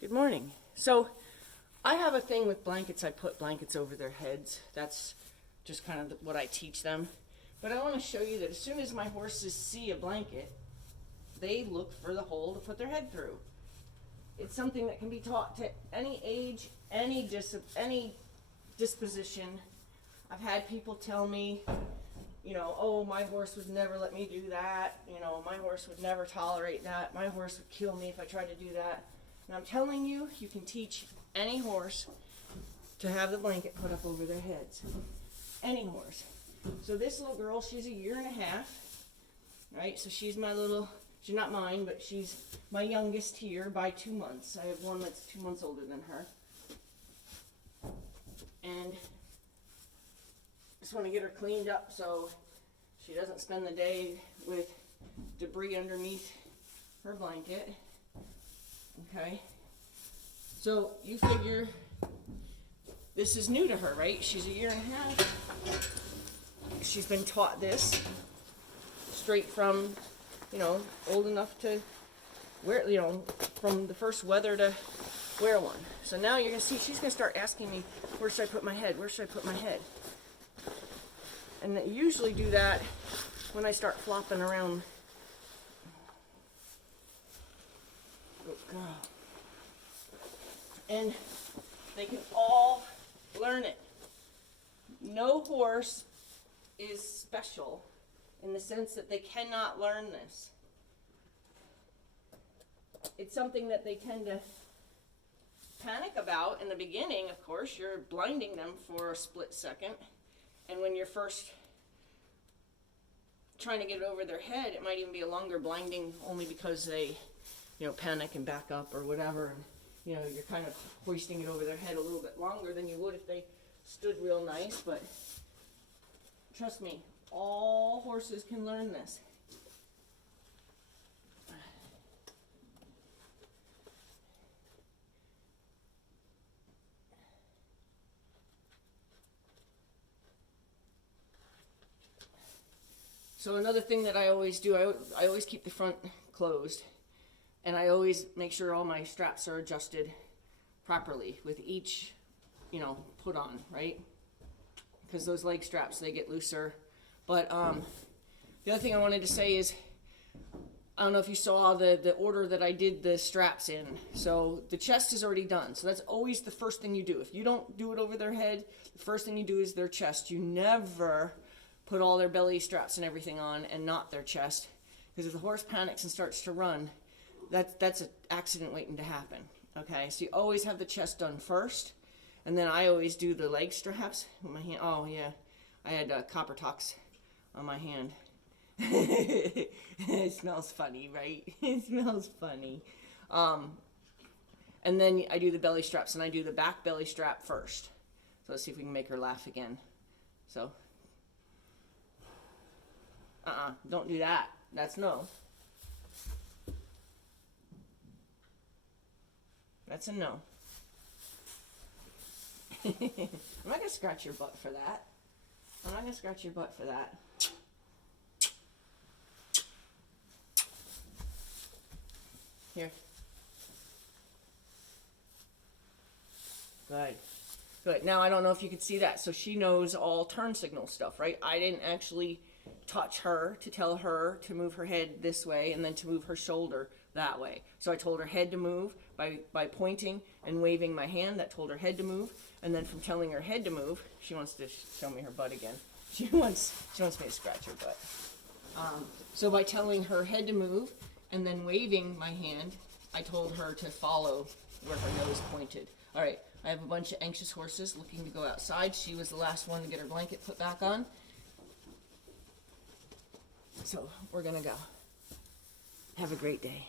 Good morning. So I have a thing with blankets. I put blankets over their heads. That's just kind of what I teach them. But I want to show you that as soon as my horses see a blanket, they look for the hole to put their head through. It's something that can be taught to any age, any disposition. I've had people tell me, oh, my horse would never let me do that. My horse would never tolerate that. My horse would kill me if I tried to do that. And I'm telling you, you can teach any horse to have the blanket put up over their heads. Any horse. So this little girl, she's a year and a half, right? So she's not mine, but she's my youngest here by 2 months. I have one that's 2 months older than her. And just want to get her cleaned up so she doesn't spend the day with debris underneath her blanket. Okay, so you figure this is new to her, right? She's a year and a half. She's been taught this straight from, old enough to wear, from the first weather to wear one. So now you're going to see she's going to start asking me, where should I put my head? Where should I put my head? And they usually do that when I start flopping around. Good girl. And they can all learn it. No horse is special in the sense that they cannot learn this. It's something that they tend to panic about in the beginning. Of course, you're blinding them for a split second. And when you're first trying to get it over their head, it might even be a longer blinding only because they panic and back up or whatever. And, you're kind of hoisting it over their head a little bit longer than you would if they stood real nice. But trust me, all horses can learn this. So another thing that I always do, I always keep the front closed. And I always make sure all my straps are adjusted properly with each, put on, right? Because those leg straps, they get looser. But the other thing I wanted to say is, I don't know if you saw the order that I did the straps in. So the chest is already done. So that's always the first thing you do. If you don't do it over their head, the first thing you do is their chest. You never put all their belly straps and everything on and not their chest. Because if the horse panics and starts to run, that's an accident waiting to happen. Okay, so you always have the chest done first, and then I always do the leg straps with my hand. Oh yeah, I had copper tox on my hand. It smells funny, right? It smells funny. And then I do the belly straps, and I do the back belly strap first. So let's see if we can make her laugh again. So, don't do that. That's no. That's a no. I'm not going to scratch your butt for that. I'm not going to scratch your butt for that. Here. Good. Good. Now, I don't know if you could see that. So she knows all turn signal stuff, right? I didn't actually touch her to tell her to move her head this way and then to move her shoulder that way. So I told her head to move by pointing and waving my hand. That told her head to move. And then from telling her head to move, she wants to show me her butt again. She wants me to scratch her butt. So by telling her head to move and then waving my hand, I told her to follow where her nose pointed. All right, I have a bunch of anxious horses looking to go outside. She was the last one to get her blanket put back on. So we're gonna go. Have a great day.